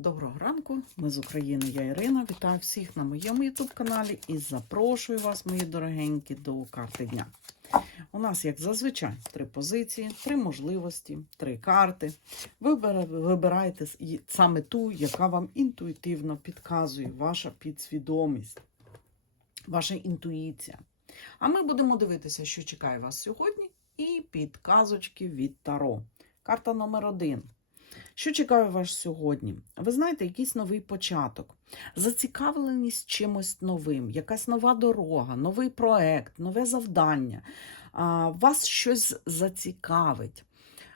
Доброго ранку, ми з України, я Ірина. Вітаю всіх на моєму YouTube каналі і запрошую вас, мої дорогенькі, до карти дня. У нас, як зазвичай, три позиції, три можливості, три карти. Ви вибираєте саме ту, яка вам інтуїтивно підказує, ваша підсвідомість, ваша інтуїція. А ми будемо дивитися, що чекає вас сьогодні, і підказочки від Таро. Карта номер один. Що чекає вас сьогодні? Ви знаєте, якийсь новий початок, зацікавленість чимось новим, якась нова дорога, новий проект, нове завдання. Вас щось зацікавить.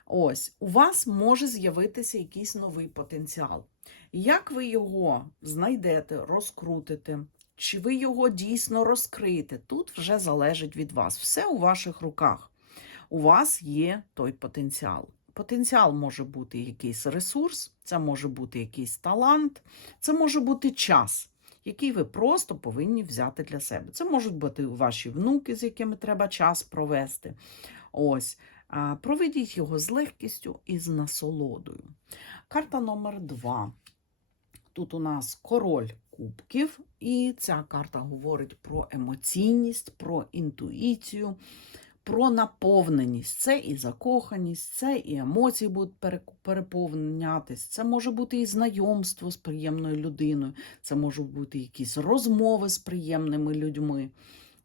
Ось, у вас може з'явитися якийсь новий потенціал. Як ви його знайдете, розкрутите, чи ви його дійсно розкриєте? Тут вже залежить від вас. Все у ваших руках. У вас є той потенціал. Потенціал може бути якийсь ресурс, це може бути якийсь талант, це може бути час, який ви просто повинні взяти для себе. Це можуть бути ваші внуки, з якими треба час провести. Ось. Проведіть його з легкістю і з насолодою. Карта номер два. Тут у нас король кубків, і ця карта говорить про емоційність, про інтуїцію, про наповненість. Це і закоханість, це і емоції будуть пере- переповнятись. Це може бути і знайомство з приємною людиною, це можуть бути якісь розмови з приємними людьми.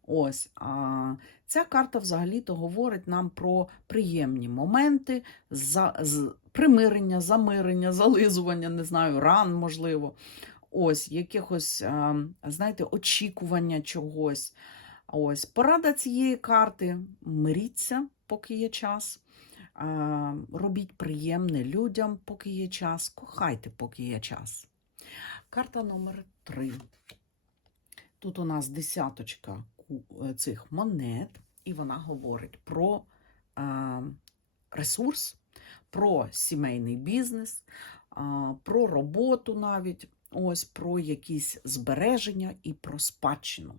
Ось а ця карта взагалі-то говорить нам про приємні моменти, за, з, примирення, замирення, зализування, не знаю, ран, можливо. Ось, якихось, а, знаєте, очікування чогось. Ось, порада цієї карти: миріться, поки є час. Робіть приємне людям, поки є час, кохайте, поки є час. Карта номер три. Тут у нас десяточка е, цих монет, і вона говорить про ресурс, про сімейний бізнес, про роботу навіть. Ось про якісь збереження і про спадщину.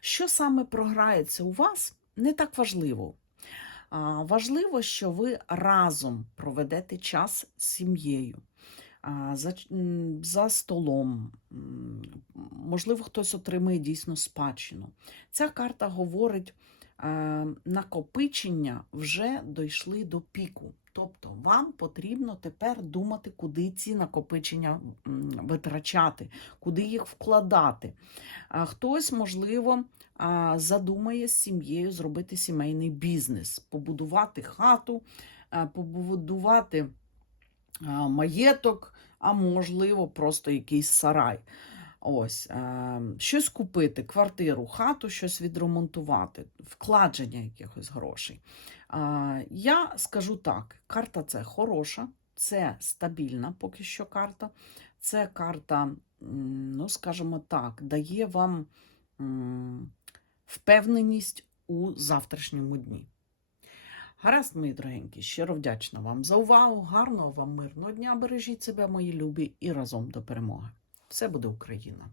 Що саме програється у вас, не так важливо. Важливо, що ви разом проведете час з сім'єю, за, за столом. Можливо, хтось отримає дійсно спадщину. Ця карта говорить, е, накопичення вже дійшли до піку. Тобто вам потрібно тепер думати, куди ці накопичення витрачати, куди їх вкладати. Хтось, можливо, задумає з сім'єю зробити сімейний бізнес, побудувати хату, побудувати маєток, а можливо, просто якийсь сарай. Ось, е, щось купити, квартиру, хату, щось відремонтувати, вкладення якихось грошей. Е, я скажу так: карта це хороша, це стабільна поки що карта. Це карта, ну, скажімо так, дає вам впевненість у завтрашньому дні. Гаразд, мої дорогенькі, щиро вдячна вам за увагу. Гарного вам мирного дня. Бережіть себе, мої любі, і разом до перемоги. Все буде Україна!